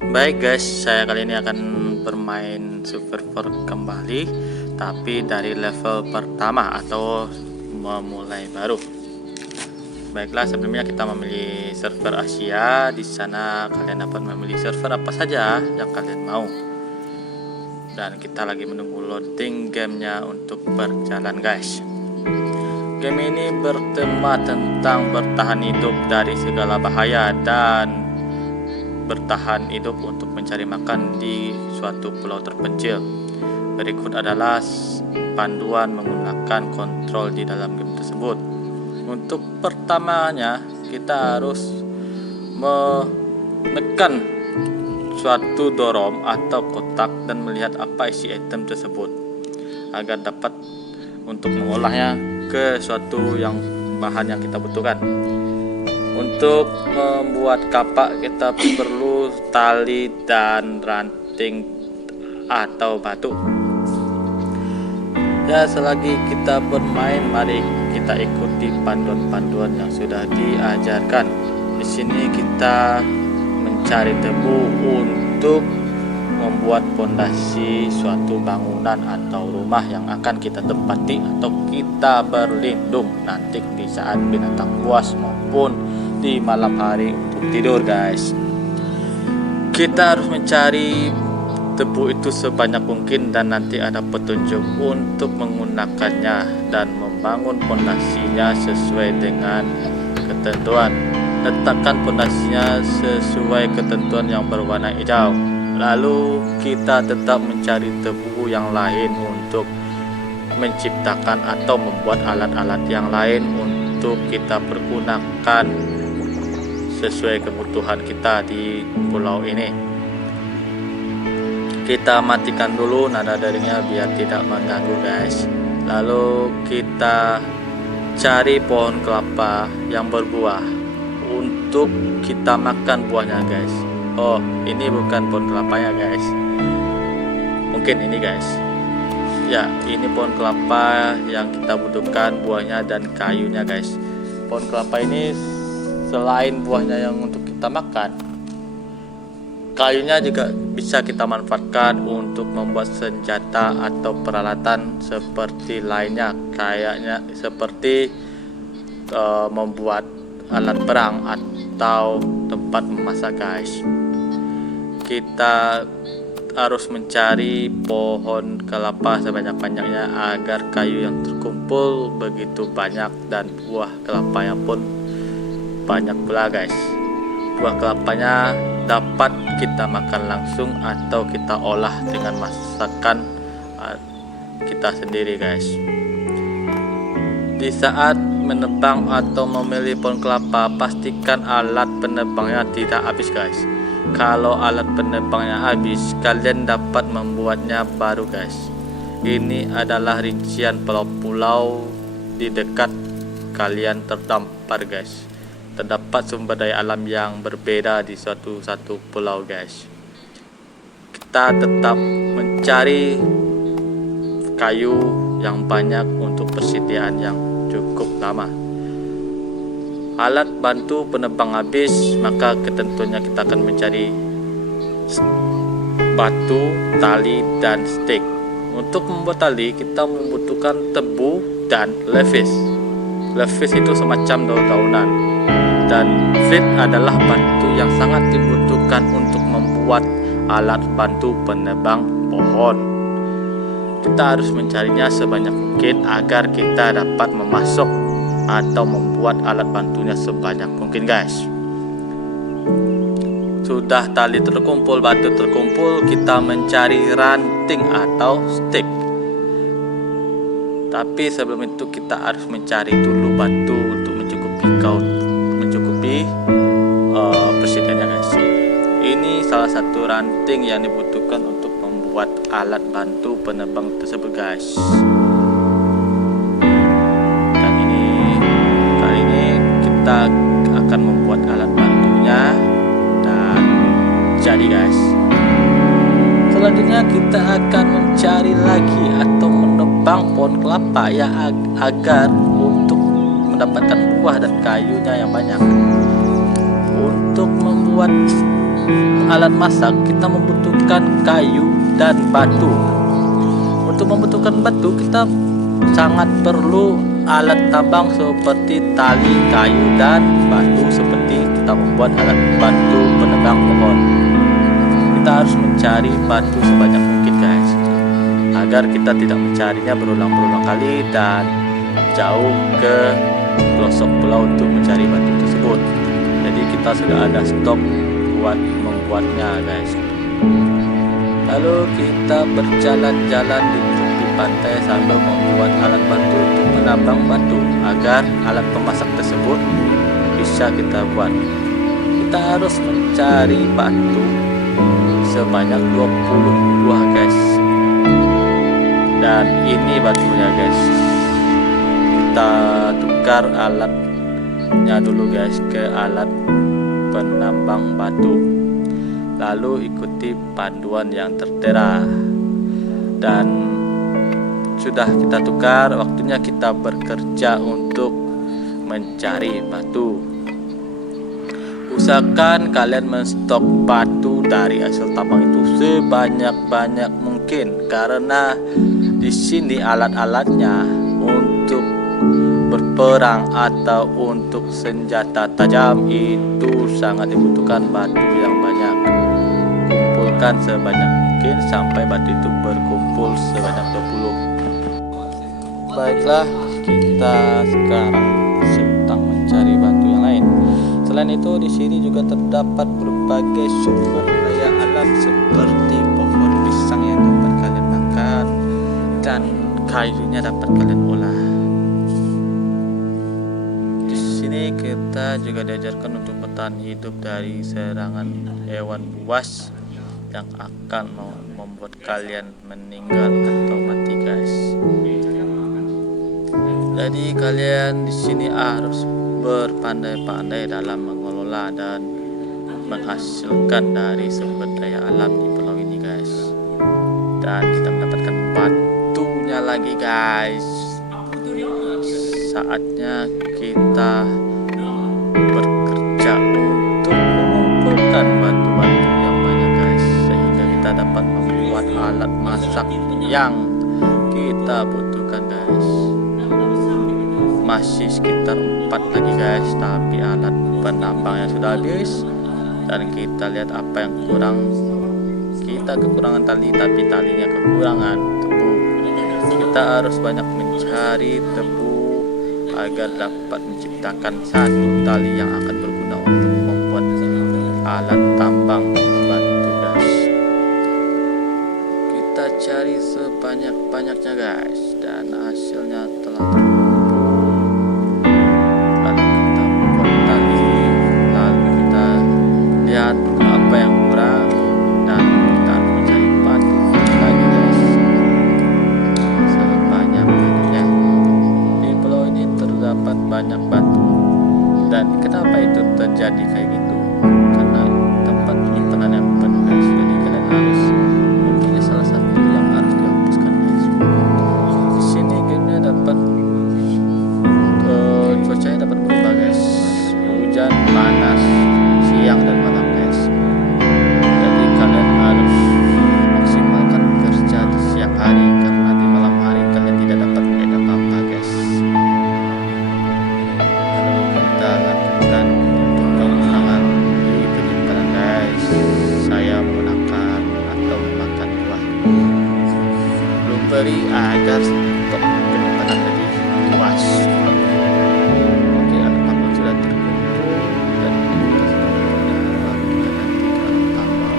Baik guys, saya kali ini akan bermain Survivor kembali, tapi dari level pertama atau memulai baru. Baiklah, sebelumnya kita memilih server Asia. Di sana kalian dapat memilih server apa saja yang kalian mau. Dan kita lagi menunggu loading gamenya untuk berjalan guys. Game ini bertema tentang bertahan hidup dari segala bahaya dan bertahan hidup untuk mencari makan di suatu pulau terpencil. Berikut adalah panduan menggunakan kontrol di dalam game tersebut. Untuk pertamanya, kita harus menekan suatu dorong atau kotak dan melihat apa isi item tersebut agar dapat untuk mengolahnya ke suatu yang bahan yang kita butuhkan. Untuk membuat kapak kita perlu tali dan ranting atau batu. Ya, selagi kita bermain, mari kita ikuti panduan-panduan yang sudah diajarkan. Di sini kita mencari tebu untuk membuat fondasi suatu bangunan atau rumah yang akan kita tempati atau kita berlindung nanti di saat binatang buas maupun di malam hari untuk tidur guys. Kita harus mencari tebu itu sebanyak mungkin dan nanti ada petunjuk untuk menggunakannya dan membangun fondasinya sesuai dengan ketentuan. Letakkan fondasinya sesuai ketentuan yang berwarna hijau. Lalu kita tetap mencari tebu yang lain untuk menciptakan atau membuat alat-alat yang lain untuk kita pergunakan sesuai kebutuhan kita di pulau ini. Kita matikan dulu nada deringnya biar tidak mengganggu guys. Lalu kita cari pohon kelapa yang berbuah untuk kita makan buahnya guys. Oh, ini bukan pohon kelapanya guys, mungkin ini guys. Ya, ini pohon kelapa yang kita butuhkan buahnya dan kayunya guys. Pohon kelapa ini selain buahnya yang untuk kita makan, kayunya juga bisa kita manfaatkan untuk membuat senjata atau peralatan seperti lainnya, kayaknya seperti membuat alat perang atau tempat memasak guys. Kita harus mencari pohon kelapa sebanyak-banyaknya agar kayu yang terkumpul begitu banyak dan buah kelapanya pun banyak pula guys. Buah kelapanya dapat kita makan langsung atau kita olah dengan masakan kita sendiri guys. Di saat menebang atau memilih pohon kelapa, pastikan alat penebangnya tidak habis guys. Kalau alat penebangnya habis, kalian dapat membuatnya baru guys. Ini adalah rincian pulau-pulau di dekat kalian terdampar guys. Terdapat sumber daya alam yang berbeda di satu pulau guys. Kita tetap mencari kayu yang banyak untuk persediaan yang cukup lama. Alat bantu penebang habis, maka ketentuannya kita akan mencari batu, tali, dan stik. Untuk membuat tali kita membutuhkan tebu dan levis. Levis itu semacam daun-daunan, dan flint adalah batu yang sangat dibutuhkan untuk membuat alat bantu penebang pohon. Kita harus mencarinya sebanyak mungkin agar kita dapat memasok atau membuat alat bantunya sebanyak mungkin guys. Sudah tali terkumpul, batu terkumpul, kita mencari ranting atau stick. Tapi sebelum itu kita harus mencari dulu batu untuk mencukupi persediaannya guys. Ini salah satu ranting yang dibutuhkan untuk membuat alat bantu penebang tersebut guys. Dan kali ini kita akan membuat alat bantunya dan jadi guys. Selanjutnya kita akan mencari lagi atau menebang pohon kelapa ya agar untuk mendapatkan buah dan kayunya yang banyak. Untuk membuat alat masak kita membutuhkan kayu dan batu. Untuk membutuhkan batu kita sangat perlu alat tambang seperti tali, kayu, dan batu seperti kita membuat alat batu penebang pohon. Kita harus mencari batu sebanyak mungkin guys, agar kita tidak mencarinya berulang-ulang kali dan jauh ke pelosok pulau untuk mencari batu tersebut. Jadi kita sudah ada stok buat membuatnya guys. Lalu kita berjalan-jalan di tepi pantai sambil membuat alat batu untuk menambang batu agar alat pemasak tersebut bisa kita buat. Kita harus mencari batu sebanyak 20 buah guys. Dan ini batunya guys. Kita tukar alatnya dulu guys ke alat penambang batu. Lalu ikuti panduan yang tertera. Dan sudah kita tukar, waktunya kita bekerja untuk mencari batu. Usahakan kalian menstok batu dari hasil tambang itu sebanyak-banyak mungkin, karena di sini alat-alatnya untuk berperang atau untuk senjata tajam itu sangat dibutuhkan batu yang banyak. Kumpulkan sebanyak mungkin sampai batu itu berkumpul sebanyak 20. Baiklah, kita sekarang sedang mencari batu yang lain. Selain itu di sini juga terdapat berbagai sumber daya alam seperti pohon pisang yang dapat kalian makan dan kayunya dapat kalian olah. Di sini kita juga diajarkan untuk bertahan hidup dari serangan hewan buas yang akan membuat kalian meninggal atau mati guys. Jadi kalian di sini harus berpandai-pandai dalam mengelola dan menghasilkan dari sumber daya alam di pulau ini guys. Dan kita mendapatkan batunya lagi guys. Saatnya kita bekerja untuk mengumpulkan batu-batu yang banyak guys, sehingga kita dapat membuat alat masak yang kita butuhkan guys. Masih sekitar 4 lagi guys, tapi alat penambangnya sudah habis. Dan kita lihat apa yang kurang. Kita kekurangan tali, tapi talinya kekurangan tebu. Kita harus banyak mencari tebu agar dapat menciptakan satu tali yang akan berguna untuk membuat alat tambang batu guys. Kita cari sebanyak-banyaknya guys, dan hasilnya telah terkumpul. Lalu kita buat tali, lalu kita lihat apa yang kurang, dan kita harus mencari batu lagi guys, sebanyak-banyaknya. Di pulau ini terdapat banyak batu. Dan kenapa itu terjadi kayak gitu? Karena tempat penyimpanan yang penuh guys. Jadi kalian harus mempunyai salah satu yang harus dihapuskan guys. Di sini gamenya dapat cuacanya dapat berubah guys. Hujan, panas, siang dan malam guys. Jadi kalian harus maksimalkan kerja di siang hari, karena di malam hari kalian tidak dapat melihat apa-apa guys. Lalu kita lakukan untuk pengurangan di penyimpanan guys. Saya menggunakan atau memakan buah blueberry agar stok penyimpanan lebih luas. Oke, alat tambang sudah terkumpul dan kita sudah punya. Kita ganti ke alat tambang.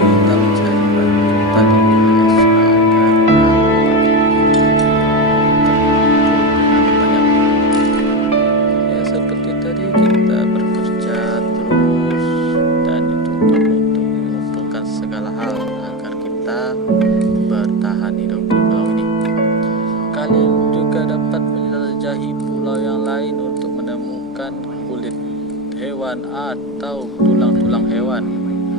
Kita mencari batu tadi guys, agar ya seperti tadi kita bekerja terus, dan itu untuk mengumpulkan segala hal agar kita bertahan hidup di pulau ini. Kalian juga dapat menjelajahi pulau yang lain untuk menemukan kulit hewan atau tulang-tulang hewan.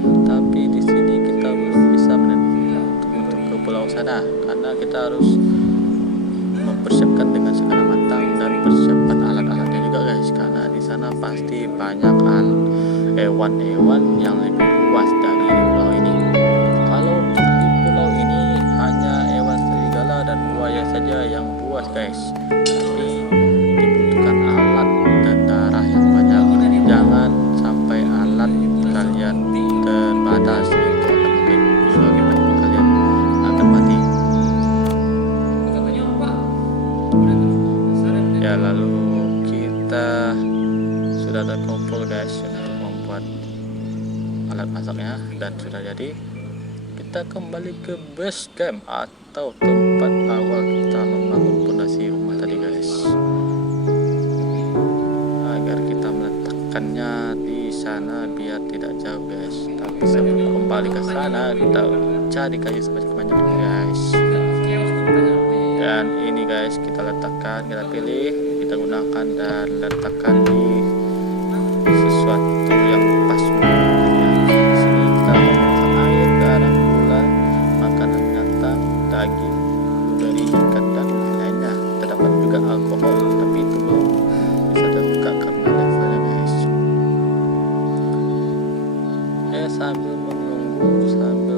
Tapi di sini kita belum bisa untuk ke pulau sana, karena kita harus mempersiapkan dengan segala matang dan persiapkan alat-alatnya juga guys, karena di sana pasti banyak hewan-hewan yang lebih luas dari pulau ini. Kalau untuk di pulau ini hanya hewan serigala dan buaya saja yang buas guys, tapi dibutuhkan alat dan darah yang banyak. Jangan sampai alat kalian terbatas, itu akan mengakibatkan kalian akan mati. Ya, lalu kita sudah terkumpul guys untuk membuat alat masaknya dan sudah jadi. Kita kembali ke base camp atau tempat awal kita membangun fondasi rumah tadi guys, agar kita meletakkannya di sana biar tidak jauh guys. Tapi sebelum kembali ke sana kita cari kayu sebanyak-banyaknya guys. Dan ini guys kita letakkan, kita pilih, kita gunakan dan letakkan di sesuatu yang pas menurutnya. Di sini kita memasak air, garam, gula, makanan binatang, daging, blueberry, ikan dan lain-lainnya. Terdapat juga alkohol, tapi itu belum bisa terbuka karena levelnya guys. Sambil menunggu, sambil